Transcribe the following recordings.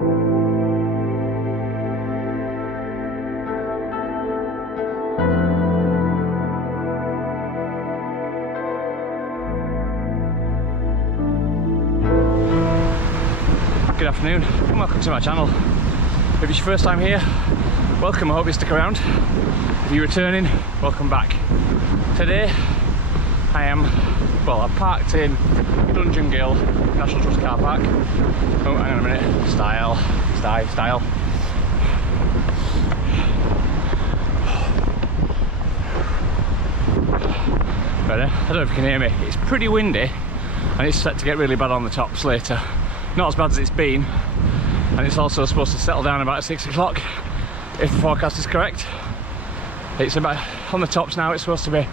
Good afternoon and welcome to my channel. If it's your first time here, welcome, I hope you stick around. If you're returning, welcome back. Today I am, well, I'm parked in Dungeon Gill National Trust car park. Oh, hang on a minute, style. Better? I don't know if you can hear me. It's pretty windy and it's set to get really bad on the tops later. Not as bad as it's been, and it's also supposed to settle down about 6 o'clock if the forecast is correct. It's about, on the tops now, it's supposed to be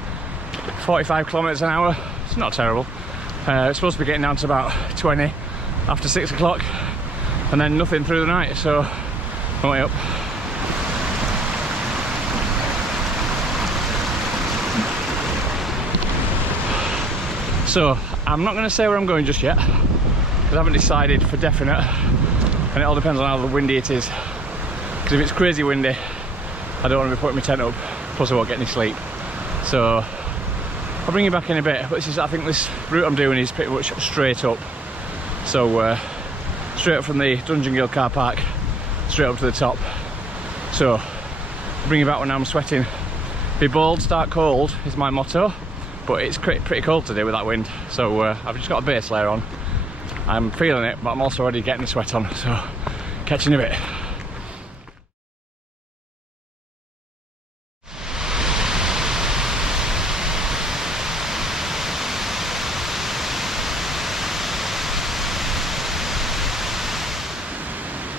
45 kilometers an hour. It's not terrible. It's supposed to be getting down to about 20 after 6 o'clock, and then nothing through the night, so on way up. So I'm not going to say where I'm going just yet, because I haven't decided for definite, and it all depends on how windy it is. Because if it's crazy windy, I don't want to be putting my tent up, plus I won't get any sleep. So I'll bring you back in a bit, but this is, I think this route I'm doing is pretty much straight up. So straight up from the Dungeon Gill car park, straight up to the top. So I'll bring you back when I'm sweating. Be bold, start cold is my motto, but it's pretty cold today with that wind. So I've just got a base layer on. I'm feeling it, but I'm also already getting the sweat on, so catching a bit.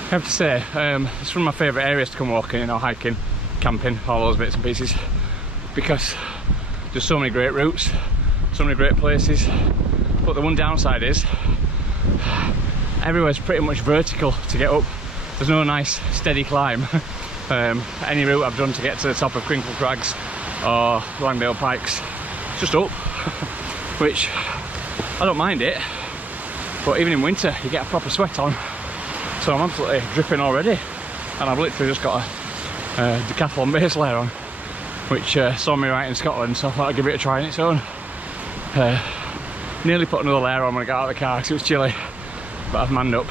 I have to say, it's one of my favourite areas to come walking, you know, hiking, camping, all those bits and pieces, because there's so many great routes, so many great places. But the one downside is everywhere's pretty much vertical to get up. There's no nice steady climb. Any route I've done to get to the top of Crinkle Crags or Langdale Pikes, it's just up, which I don't mind it, but even in winter you get a proper sweat on, so I'm absolutely dripping already, and I've literally just got a Decathlon base layer on, which saw me right in Scotland, so I thought I'd give it a try on its own. Nearly put another layer on when I got out of the car because it was chilly, but I've manned up.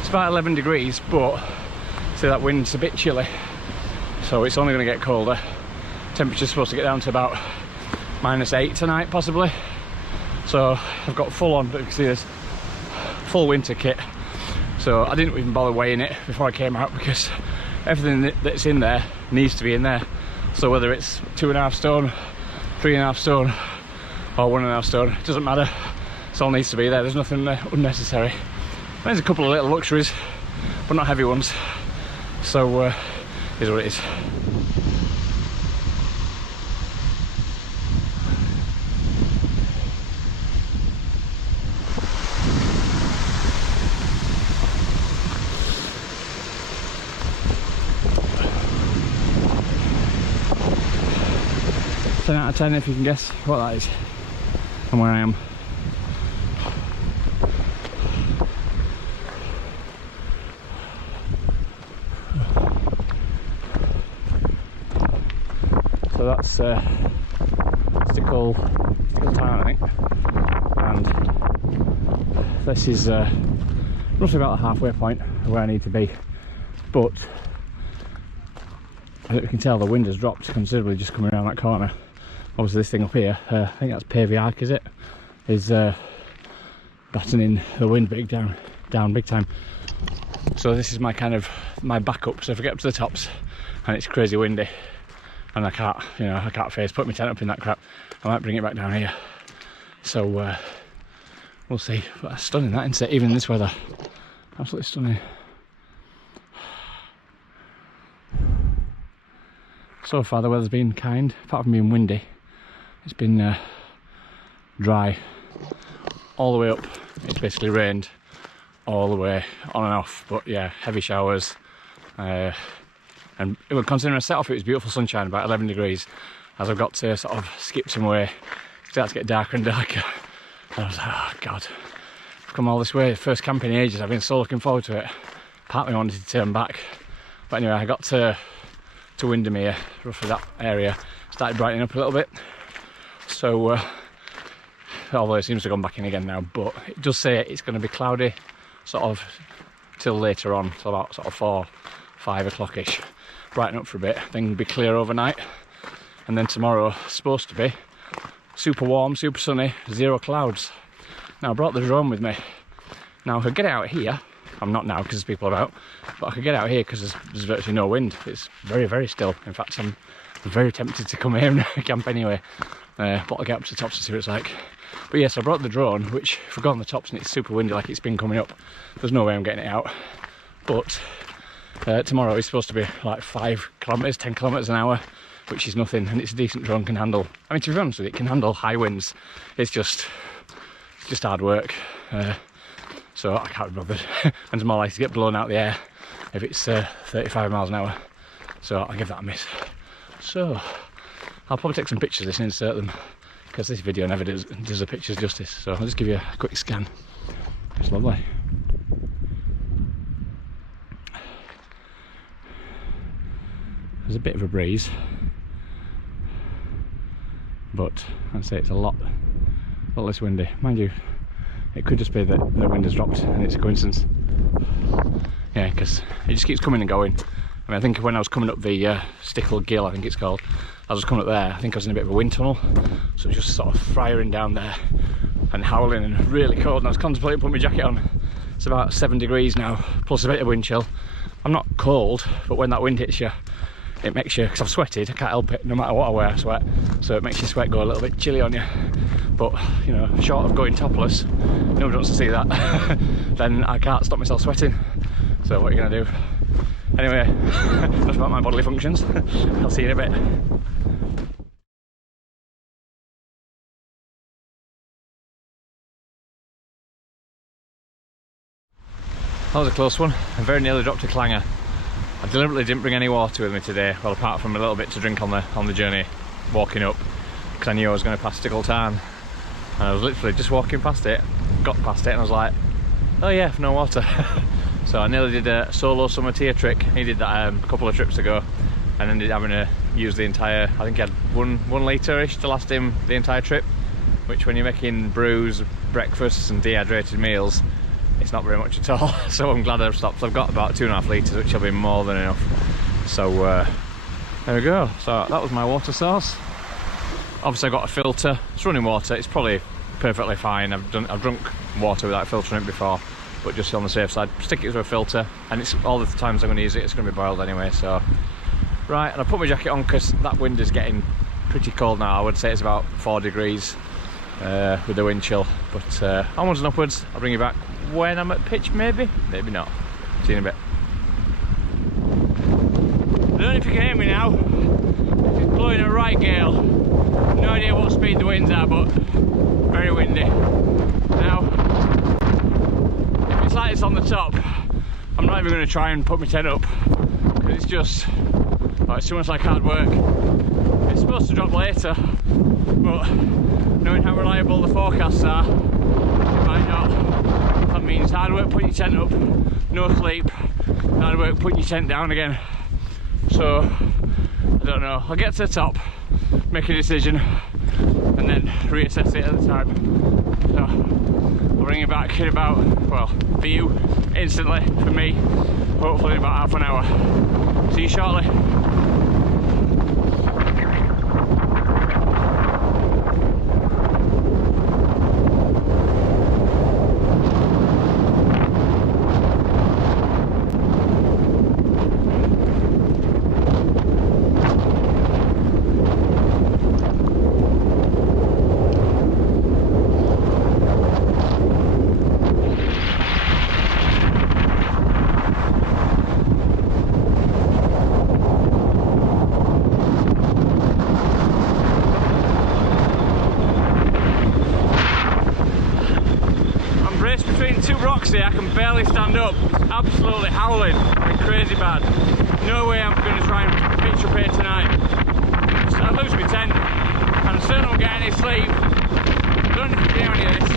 It's about 11 degrees, but see, that wind's a bit chilly, so it's only going to get colder. Temperature's supposed to get down to about -8 tonight, possibly. So I've got full on, but you can see this full winter kit. So I didn't even bother weighing it before I came out, because everything that's in there needs to be in there. So whether it's 2.5 stone, 3.5 stone, or 1.5 stone, it doesn't matter. It all needs to be there. There's nothing unnecessary. There's a couple of little luxuries, but not heavy ones. So here's what it is. Out of 10 if you can guess what that is and where I am. So that's Stickletown, I think, and this is roughly about the halfway point of where I need to be, but I don't know if you can tell the wind has dropped considerably just coming around that corner. Obviously this thing up here, I think that's Pavey Arc, is it? Is battening the wind down big time. So this is my kind of backup. So if I get up to the tops and it's crazy windy and I can't face put my tent up in that crap, I might bring it back down here. So we'll see. But that's stunning, that, isn't it? Even in this weather, absolutely stunning. So far the weather's been kind, apart from being windy. It's been dry all the way up. It's basically rained all the way on and off, but yeah, heavy showers. And considering I set off, it was beautiful sunshine, about 11 degrees. As I've got to sort of skip some way, it starts to get darker and darker. And I was like, oh God, I've come all this way. First camp in ages, I've been so looking forward to it. part of me wanted to turn back. But anyway, I got to Windermere, roughly that area, started brightening up a little bit. So, although it seems to have gone back in again now, but it does say it's going to be cloudy sort of till later on, till about sort of 4, 5 o'clock-ish. Brighten up for a bit, then be clear overnight. And then tomorrow, supposed to be super warm, super sunny, 0 clouds. Now I brought the drone with me. Now I could get out here. I'm not now because there's people about, but I could get out here because there's virtually no wind. It's very, very still. In fact, I'm very tempted to come here and camp anyway. But I'll get up to the tops to see what it's like. But yes, I brought the drone, which if I go on the tops and it's super windy like it's been coming up, there's no way I'm getting it out. But tomorrow it's supposed to be like 5 kilometres, 10 kilometres an hour, which is nothing, and it's a decent drone, can handle. I mean, to be honest with you, it can handle high winds. It's just hard work. So I can't be bothered. And it's more likely to get blown out the air if it's 35 miles an hour. So I'll give that a miss. So I'll probably take some pictures of this and insert them, because this video never does the pictures justice. So I'll just give you a quick scan. It's lovely. There's a bit of a breeze, but I'd say it's a lot less windy. Mind you, it could just be that the wind has dropped and it's a coincidence. Yeah, because it just keeps coming and going. I mean, I think when I was coming up the Stickle Gill, I think it's called, I was coming up there, I think I was in a bit of a wind tunnel, so it was just sort of firing down there and howling and really cold, and I was contemplating putting my jacket on. It's about 7 degrees now, plus a bit of wind chill. I'm not cold, but when that wind hits you, it makes you, because I've sweated, I can't help it, no matter what I wear I sweat, so it makes your sweat go a little bit chilly on you. But, you know, short of going topless, nobody wants to see that, then I can't stop myself sweating. So what are you going to do? Anyway, that's about my bodily functions. I'll see you in a bit. That was a close one. I very nearly dropped a clanger. I deliberately didn't bring any water with me today, well, apart from a little bit to drink on the journey walking up, because I knew I was going to pass Stickletown, and I was literally just walking past it, got past it, and I was like, oh yeah, no water. So I nearly did a Soulo summer tier trick. He did that a couple of trips ago, and ended having to use the entire, I think he had one litre-ish to last him the entire trip, which when you're making brews, breakfasts and dehydrated meals, it's not very much at all. So I'm glad I've stopped. I've got about 2.5 litres, which will be more than enough. So there we go. So that was my water source. Obviously I've got a filter. It's running water. It's probably perfectly fine. I've drunk water without filtering it before, but just on the safe side, stick it with a filter, and it's all the times I'm going to use it, it's going to be boiled anyway. So right, and I put my jacket on because that wind is getting pretty cold now. I would say it's about 4 degrees with the wind chill, but onwards and upwards. I'll bring you back when I'm at pitch, maybe not. See you in a bit. I don't know if you can hear me now. It's blowing a right gale. No idea what speed the winds are, but very windy. Now, if it's like this on the top, I'm not even going to try and put my tent up, because it's just, oh, it's too much like hard work. It's supposed to drop later, but knowing how reliable the forecasts are, it might not. That means hard work putting your tent up, no sleep, hard work putting your tent down again. So, I don't know, I'll get to the top, make a decision, and then reassess it at the time. So, I'll bring you back in about, well, for you, instantly, for me, hopefully in about half an hour. See you shortly. I can barely stand up, absolutely howling, crazy bad. No way I'm going to try and pitch up here tonight. So I lose my tent, and I still don't get any sleep. I don't know if you can hear any of this.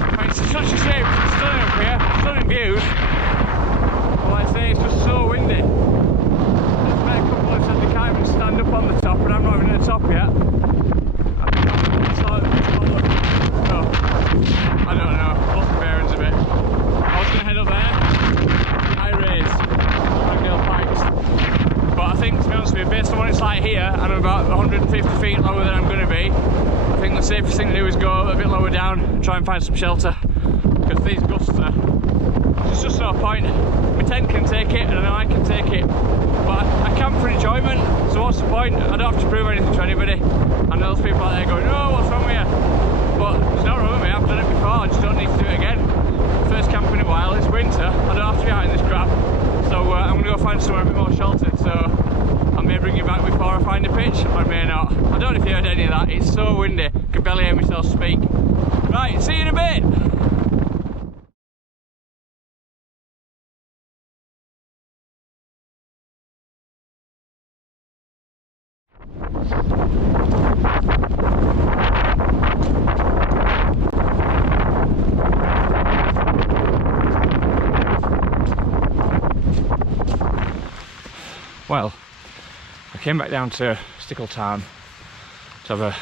I mean, it's such a shame, it's stunning up here, stunning views. But like I say, gonna head up there, high raise, Ragdale Pikes. But I think, to be honest with you, based on what it's like here, and I'm about 150 feet lower than I'm going to be, I think the safest thing to do is go a bit lower down and try and find some shelter. Because these gusts are, there's just no point. My tent can take it, and I know I can take it. But I camp for enjoyment, so what's the point? I don't have to prove anything to anybody. I know those people out there going, oh, what's wrong with you? But there's no wrong with me, I've done it before, I just don't need to do it again. First camp in a while, it's winter, I don't have to be out in this crap. So I'm going to go find somewhere a bit more sheltered, so I may bring you back before I find a pitch, or I may not. I don't know if you heard any of that, it's so windy, I can barely hear myself speak. Right, see you in a bit! Well, I came back down to Stickletown to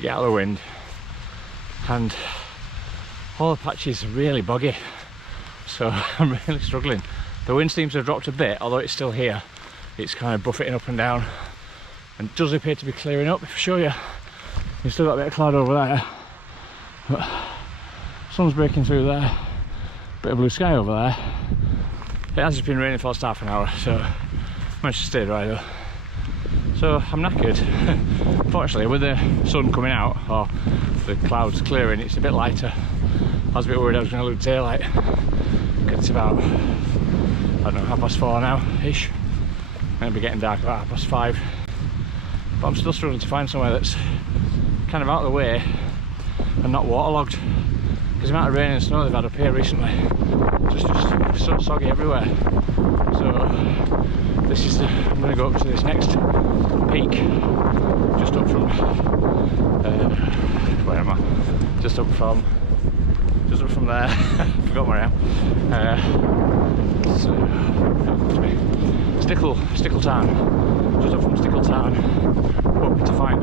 get out of the wind, and all the patches are really boggy, so I'm really struggling. The wind seems to have dropped a bit, although it's still here. It's kind of buffeting up and down, and it does appear to be clearing up. If I show you, you've still got a bit of cloud over there, but sun's breaking through there, bit of blue sky over there. It has just been raining for the last half an hour, so managed to stay dry though. So I'm knackered. Fortunately, with the sun coming out, or the clouds clearing, it's a bit lighter. I was a bit worried I was going to lose daylight, because it's about, I don't know, 4:30 now-ish. It'll be getting dark about 5:30. But I'm still struggling to find somewhere that's kind of out of the way and not waterlogged. Because the amount of rain and snow they've had up here recently, just so soggy everywhere. So this is I'm going to go up to this next peak, just up from where am I? Just up from there. Forgot where I am. Stickletown. Just up from Stickletown, hoping to find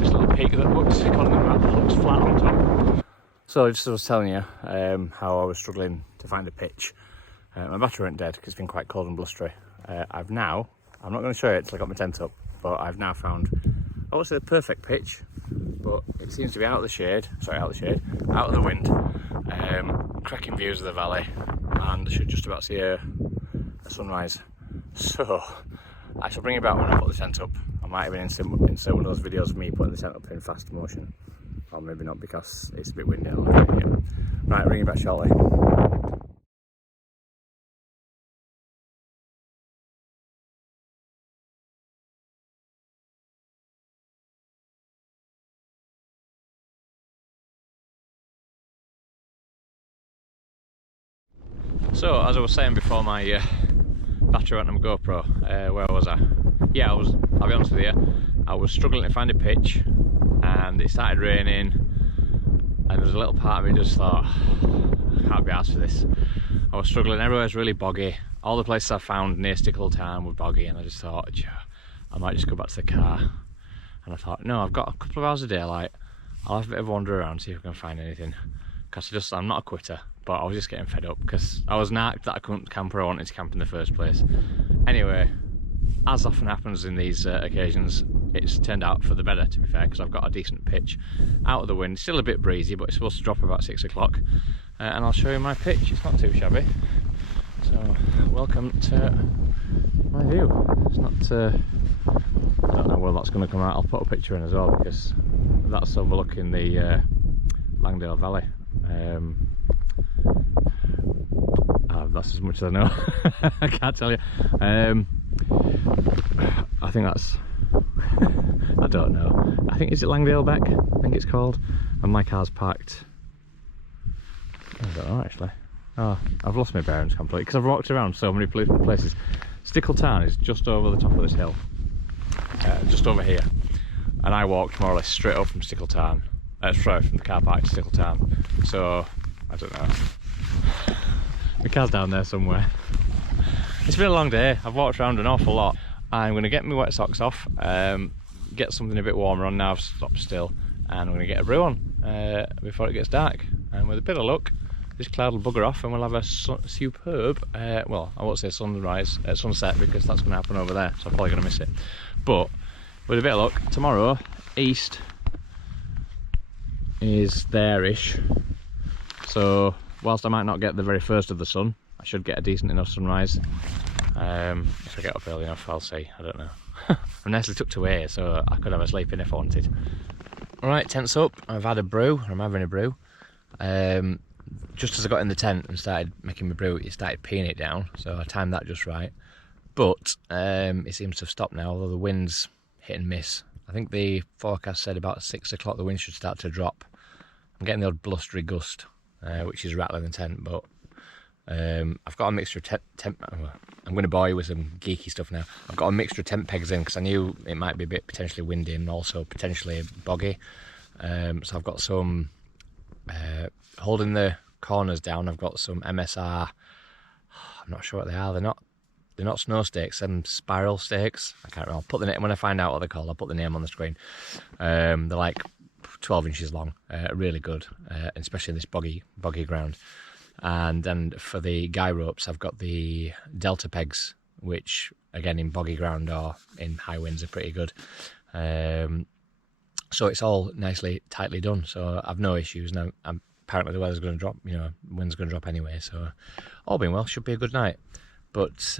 this little peak that looks, according to the map, looks flat on top. So just as I was telling you, how I was struggling to find a pitch. My battery went dead because it's been quite cold and blustery. I'm not going to show you it until I got my tent up, but I've now found, I won't say the perfect pitch, but it seems to be out of the wind, cracking views of the valley, and I should just about see a sunrise. So I shall bring you back when I put the tent up. I might even insert one of those videos of me putting the tent up in fast motion, or maybe not because it's a bit windy. Right, I'll bring you back shortly. So, as I was saying before my battery went on my GoPro, where was I? Yeah, I'll be honest with you, I was struggling to find a pitch, and it started raining, and there was a little part of me just thought, I can't be arsed for this. I was struggling, everywhere's really boggy. All the places I found near Stickletown were boggy, and I just thought, I might just go back to the car. And I thought, no, I've got a couple of hours of daylight, I'll have a bit of a wander around, see if I can find anything. Because I'm not a quitter, but I was just getting fed up because I was narked that I couldn't camp where I wanted to camp in the first place. Anyway, as often happens in these occasions, it's turned out for the better, to be fair, because I've got a decent pitch out of the wind. Still a bit breezy, but it's supposed to drop about 6 o'clock. And I'll show you my pitch, it's not too shabby. So, welcome to my view. It's not, I don't know where that's going to come out. I'll put a picture in as well, because that's overlooking the Langdale Valley. That's as much as I know. I can't tell you. I think that's I don't know. I think, is it Langdale Beck? I think it's called. And my car's parked, I don't know actually. Oh, I've lost my bearings completely because I've walked around so many places. Stickletown is just over the top of this hill, just over here, and I walked more or less straight up from Stickletown. Straight from the car park to Stickletown. So I don't know. The car's down there somewhere. It's been a long day. I've walked around an awful lot. I'm going to get my wet socks off, get something a bit warmer on now I've stopped still, and I'm going to get a brew on before it gets dark. And with a bit of luck, this cloud will bugger off and we'll have a superb, well, I won't say sunrise, sunset, because that's going to happen over there, so I'm probably going to miss it. But with a bit of luck, tomorrow, east is there-ish. So whilst I might not get the very first of the sun, I should get a decent enough sunrise. If I get up early enough, I'll see. I don't know. I'm nicely tucked away, so I could have a sleep in if I wanted. Alright, tent's up. I've had a brew. I'm having a brew. Just as I got in the tent and started making my brew, it started peeing it down, so I timed that just right. But it seems to have stopped now, although the wind's hit and miss. I think the forecast said about 6 o'clock the wind should start to drop. I'm getting the odd blustery gust, which is rattling the tent, but I've got a mixture of tent. I'm going to bore you with some geeky stuff now. I've got a mixture of tent pegs in because I knew it might be a bit potentially windy and also potentially boggy. So I've got some holding the corners down. I've got some MSR. I'm not sure what they are. They're not snow stakes. Them spiral stakes. I can't remember. I'll put the name when I find out what they're called. I'll put the name on the screen. They're like 12 inches long. Really good, especially in this boggy ground. And then for the guy ropes, I've got the Delta pegs, which again in boggy ground or in high winds are pretty good. So it's all nicely, tightly done. So I've no issues now. Apparently the weather's going to drop, you know, wind's going to drop anyway. So all being well, should be a good night. But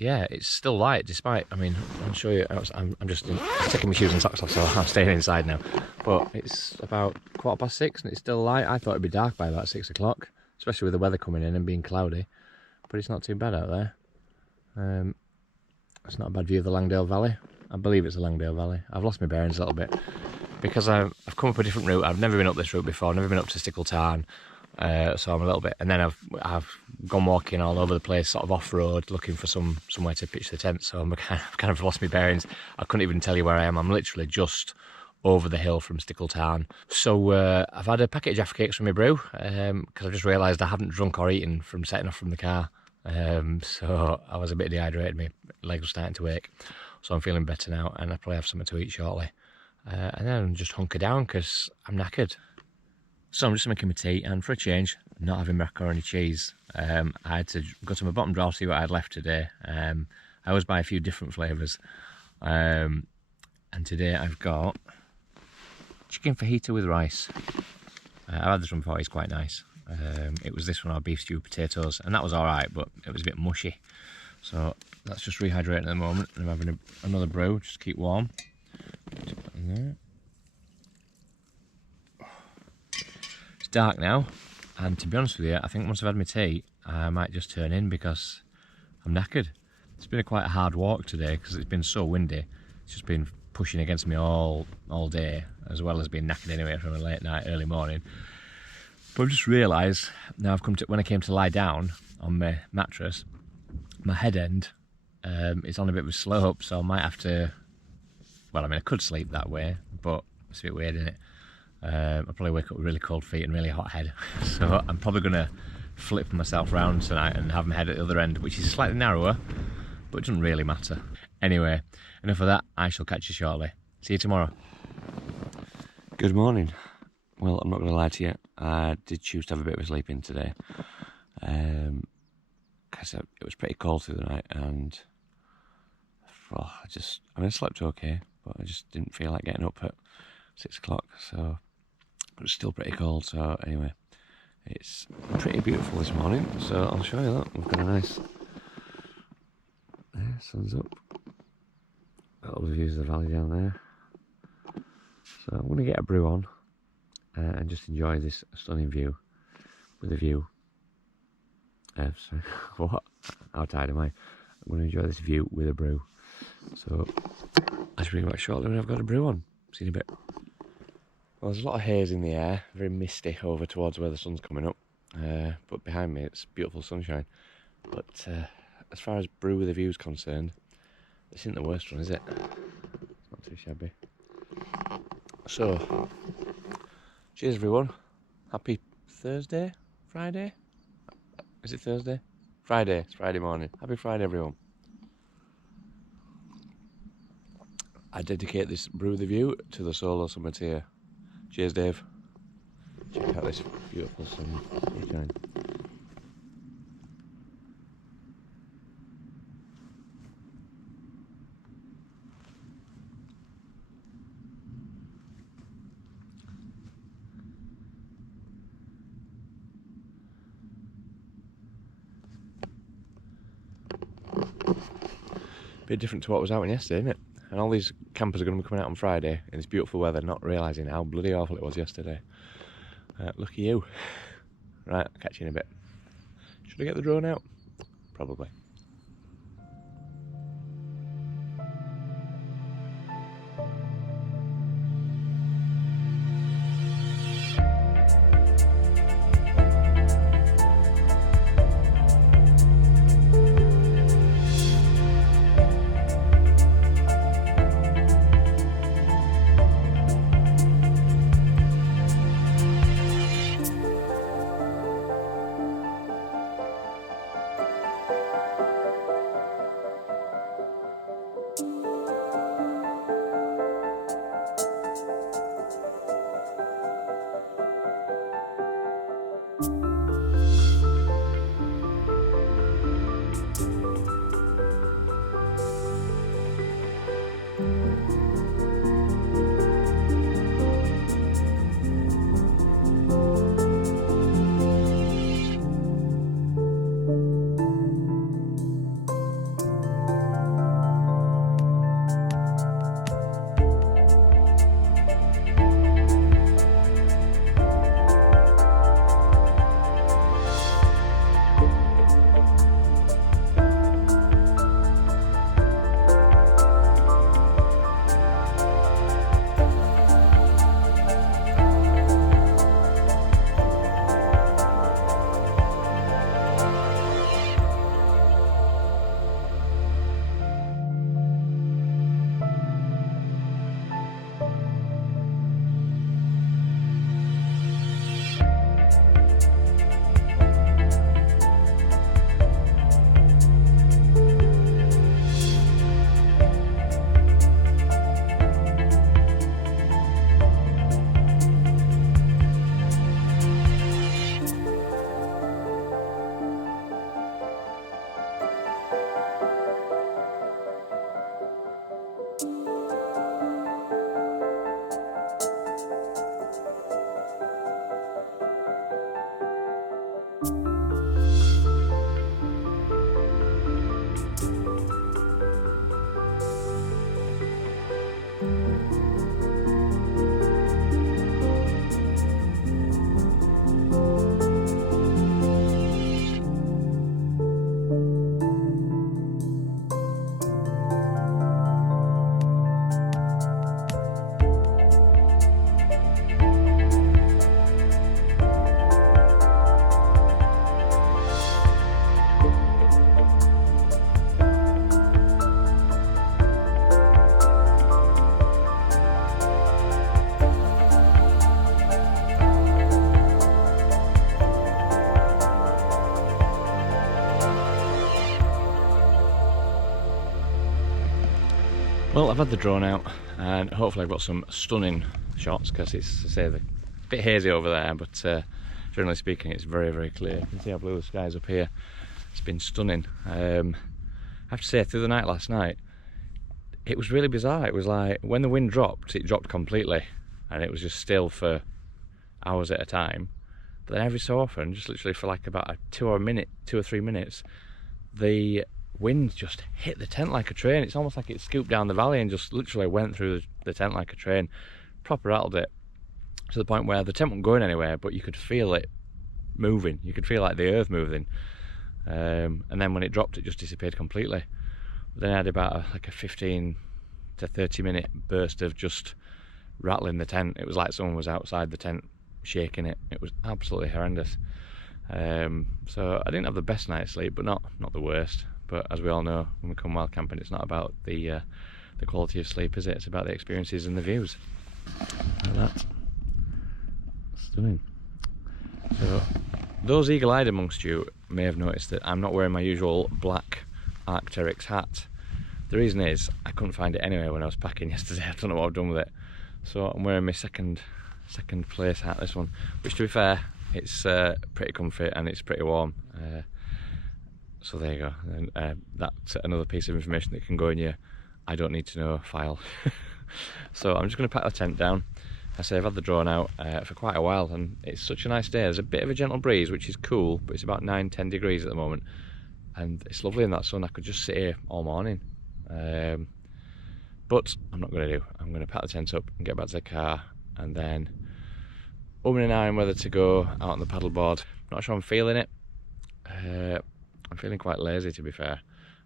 yeah, it's still light despite, I mean, I'll show you. I'm just taking my shoes and socks off, so I'm staying inside now. But it's about 6:15 and it's still light. I thought it'd be dark by about 6 o'clock, especially with the weather coming in and being cloudy. But it's not too bad out there. It's not a bad view of the Langdale Valley. I believe it's the Langdale Valley. I've lost my bearings a little bit because I've come up a different route. I've never been up this route before. Never been up to Stickletown. So I'm a little bit, and then I've gone walking all over the place, sort of off-road, looking for somewhere to pitch the tent. So I've kind of lost my bearings. I couldn't even tell you where I am. I'm literally just over the hill from Stickletown. So I've had a packet of Jaffa cakes from my brew because I just realised I haven't drunk or eaten from setting off from the car. So I was a bit dehydrated. My legs were starting to ache. So I'm feeling better now, and I'll probably have something to eat shortly. And then just hunker down because I'm knackered. So I'm just making my tea, and for a change, not having macaroni cheese. I had to go to my bottom drawer to see what I had left today. I always buy a few different flavours. And today I've got chicken fajita with rice. I've had this one before, it's quite nice. It was this one, or beef stew potatoes, and that was alright, but it was a bit mushy. So that's just rehydrating at the moment, and I'm having another brew, just to keep warm. It's dark now, and to be honest with you, I think once I've had my tea, I might just turn in because I'm knackered. It's been quite a hard walk today because it's been so windy. It's just been pushing against me all day, as well as being knackered anyway from a late night, early morning. But I've just realised now when I came to lie down on my mattress, my head end is on a bit of a slope, so I might have to. Well, I mean, I could sleep that way, but it's a bit weird, isn't it? I'll probably wake up with really cold feet and really hot head. So I'm probably going to flip myself round tonight and have my head at the other end, which is slightly narrower, but it doesn't really matter. Anyway, enough of that. I shall catch you shortly. See you tomorrow. Good morning. Well, I'm not going to lie to you. I did choose to have a bit of a sleep in today. Because it was pretty cold through the night, and I slept okay, but I just didn't feel like getting up at 6 o'clock, so it was still pretty cold. So anyway, it's pretty beautiful this morning, so I'll show you that. We've got a nice sun's up, got all the views of the valley down there. So I'm going to get a brew on and just enjoy this stunning view with a view. Sorry, what? How tired am I? I'm going to enjoy this view with a brew. So I should bring you back shortly when I've got a brew on. See you in a bit. Well, there's a lot of haze in the air, very misty over towards where the sun's coming up. But behind me it's beautiful sunshine. But as far as brew with a view is concerned, this isn't the worst one, is it? It's not too shabby. So, cheers everyone. Happy Thursday? Friday? Is it Thursday? Friday. It's Friday morning. Happy Friday everyone. I dedicate this brew with a view to the Soulo summit here. Cheers, Dave. Check out this beautiful sunshine. Bit different to what was out yesterday, isn't it? And all these campers are going to be coming out on Friday in this beautiful weather, not realising how bloody awful it was yesterday. Lucky you. Right, I'll catch you in a bit. Should I get the drone out? Probably. Well, I've had the drone out and hopefully I've got some stunning shots because it's, I say, a bit hazy over there, but generally speaking it's very, very clear. You can see how blue the sky is up here. It's been stunning. I have to say, through the night last night, it was really bizarre. It was like when the wind dropped, it dropped completely and it was just still for hours at a time. But then every so often, just literally for like about a 2 or 3 minutes, the wind just hit the tent like a train. It's almost like it scooped down the valley and just literally went through the tent like a train. Proper rattled it to the point where the tent wasn't going anywhere, but you could feel it moving. You could feel like the earth moving. And then when it dropped, it just disappeared completely. But then I had about like a 15 to 30 minute burst of just rattling the tent. It was like someone was outside the tent shaking it. It was absolutely horrendous. So I didn't have the best night's sleep, but not the worst. But as we all know, when we come wild camping, it's not about the quality of sleep, is it? It's about the experiences and the views. Like that. Stunning. So those eagle-eyed amongst you may have noticed that I'm not wearing my usual black Arc'teryx hat. The reason is I couldn't find it anywhere when I was packing yesterday. I don't know what I've done with it. So I'm wearing my second second place hat, this one, which to be fair, it's pretty comfy and it's pretty warm. So there you go. And that's another piece of information that can go in your I don't need to know file. So I'm just going to pack the tent down. I say I've had the drone out for quite a while and it's such a nice day. There's a bit of a gentle breeze, which is cool, but it's about 9-10 degrees at the moment and it's lovely in that sun. I could just sit here all morning, but I'm not going to do. I'm going to pack the tent up and get back to the car, and then and I am whether to go out on the paddleboard. Not sure I'm feeling it. I'm feeling quite lazy, to be fair.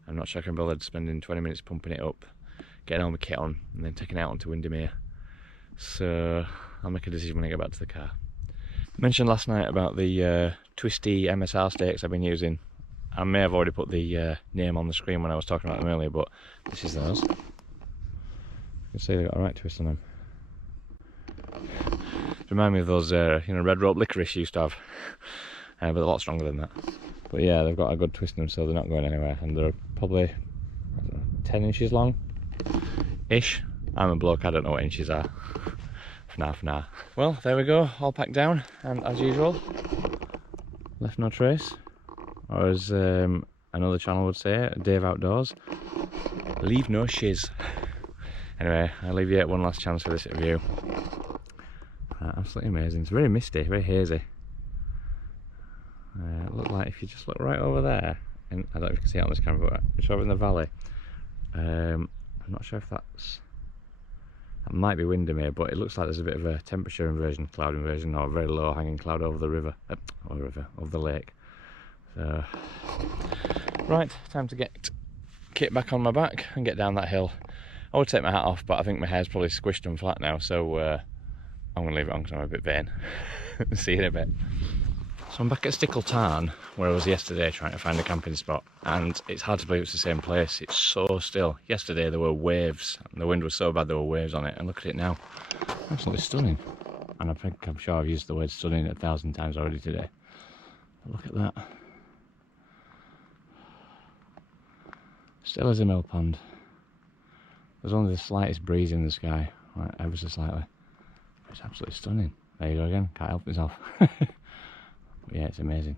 I'm not sure I can bother spending 20 minutes pumping it up, getting all my kit on, and then taking it out onto Windermere. So I'll make a decision when I get back to the car. I mentioned last night about the twisty MSR stakes I've been using. I may have already put the name on the screen when I was talking about them earlier, but this is those. You can see they've got a right twist on them. Remind me of those red rope licorice used to have, but a lot stronger than that. But yeah, they've got a good twist in them, so they're not going anywhere, and they're probably, I don't know, 10 inches long ish. I'm a bloke, I don't know what inches are. For now. Well, there we go, all packed down, and as usual, left no trace, or as another channel would say, Dave Outdoors, leave no shiz. Anyway, I'll leave you one last chance for this view. Absolutely amazing. It's very misty, very hazy. Look like if you just look right over there, and I don't know if you can see it on this camera, but it's over in the valley. I'm not sure if that might be Windermere, but it looks like there's a bit of a temperature inversion, cloud inversion, or a very low hanging cloud over the river, over the lake. So, right, time to get kit back on my back and get down that hill. I would take my hat off, but I think my hair's probably squished and flat now, so I'm going to leave it on because I'm a bit vain. See you in a bit. So I'm back at Stickletown, where I was yesterday trying to find a camping spot, and it's hard to believe it's the same place. It's so still. Yesterday there were waves, and the wind was so bad there were waves on it, and look at it now. Absolutely stunning. And I'm sure I've used the word stunning 1,000 times already today. But look at that. Still as a mill pond. There's only the slightest breeze in the sky, like ever so slightly. It's absolutely stunning. There you go again, can't help myself. But yeah, it's amazing.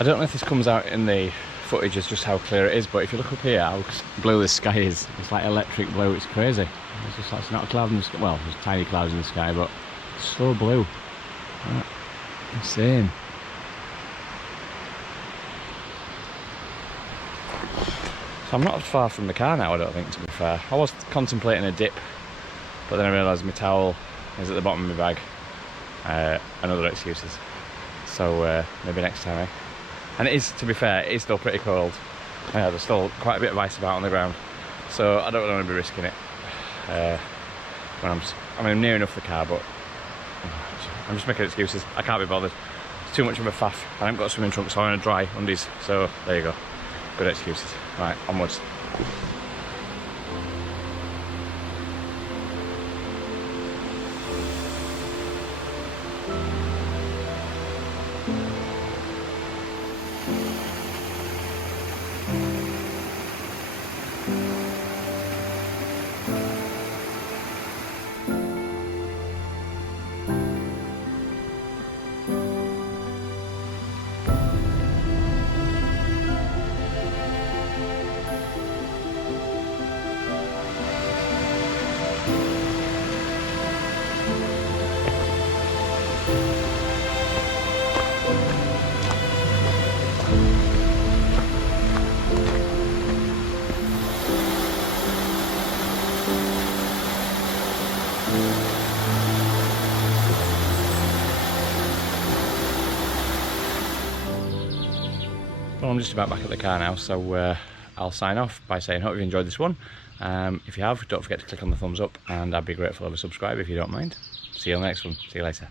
I don't know if this comes out in the footage as just how clear it is, but if you look up here how blue the sky is, it's like electric blue, it's crazy. It's just like, it's not a cloud in the sky, well there's tiny clouds in the sky, but it's so blue. Right. Insane. So I'm not far from the car now, I don't think, to be fair. I was contemplating a dip, but then I realised my towel is at the bottom of my bag, and other excuses. So maybe next time, eh? And it is, to be fair, it is still pretty cold. There's still quite a bit of ice about on the ground, so I don't really want to be risking it. When I'm near enough the car, but I'm just making excuses. I can't be bothered. It's too much of a faff. I haven't got a swimming trunk, so I'm in a dry undies. So there you go. Good excuses. Right, onwards. I'm just about back at the car now, so I'll sign off by saying hope you've enjoyed this one. If you have, don't forget to click on the thumbs up, and I'd be grateful of a subscribe if you don't mind. See you on the next one. See you later.